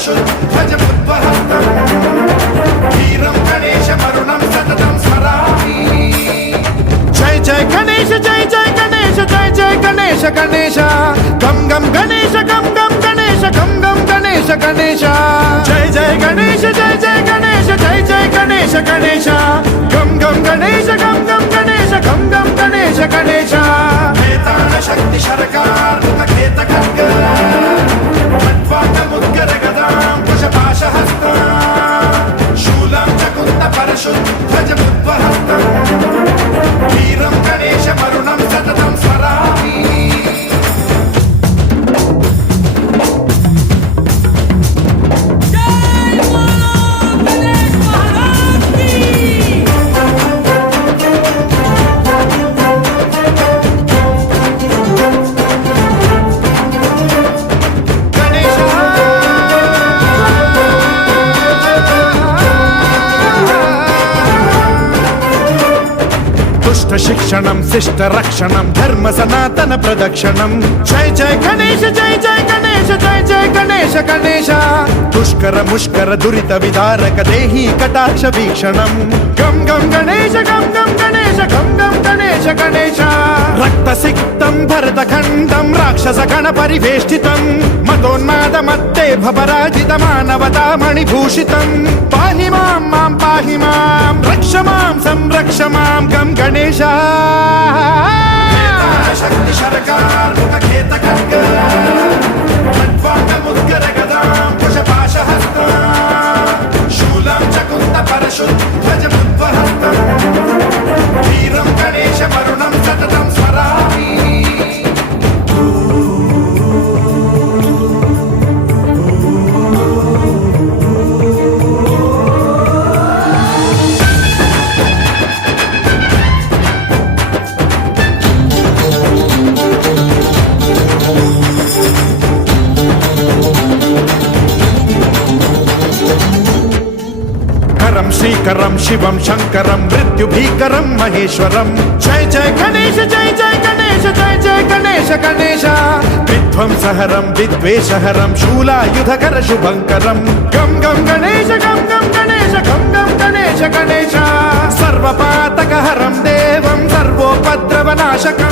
परशुध्वजमुद्वहस्तम् वीरं गणेशमरुणं सततं स्मरामि। जय जय गणेश जय जय गणेश जय जय गणेश गणेश गम गम गणेश गम गम गणेश गम गम गणेश गणेश जय जय गणेश जय जय गणेश जय जय गणेश गणेश गम गम गणेश गम गम गणेश गम गम गणेश गणेश वेताल शक्ति शरकार मुखखेत खड्ग खट्वाङ्गमुद्गर गदां कुशपाशहस्तां शूलं च कुन्द परशुध्वजमुद्वहस्तम् वीरं गणेशमरुणं सततं स्मरामि। शिक्षणं शिष्ट रक्षणं धर्म सनातन प्रदक्षिणं जय जय गणेश जय जय गणेश जय जय गणेश गणेश दुष्कर मुष्कर दुरित विदारक देहि कटाक्ष वीक्षणं गम गम गणेश गम गम गणेश गम गम गणेश गणेश रक्तसिक्तं भरतखण्डं राक्षस गण परिवेष्टितं मदोन्माद मत्ते भवराजित मानवता मणिभूषितं पाहि मां मां पाहि मां रक्ष मां संरक्ष मां गम गणेश शक्ति शरकार मुखखेत खड्ग खट्वाङ्गमुद्गर गदां कुशपाशहस्तां शूलं च कुन्द परशुध्वजमुद्वहस्तम् वीरं गणेशमरुणं सततं स्मरामि। श्रीकरं शिवं शंकरं मृत्युभीकरं महेश्वरं जय जय गणेश जय जय गणेश जय जय गणेश गणेश विध्वंसहरं विद्वेषहरं शूलायुधकर शुभंकरं गम गम गणेश गम गम गणेश गम गम गणेश गणेश सर्वपातकहरं देवं सर्वोपद्रवनाशकं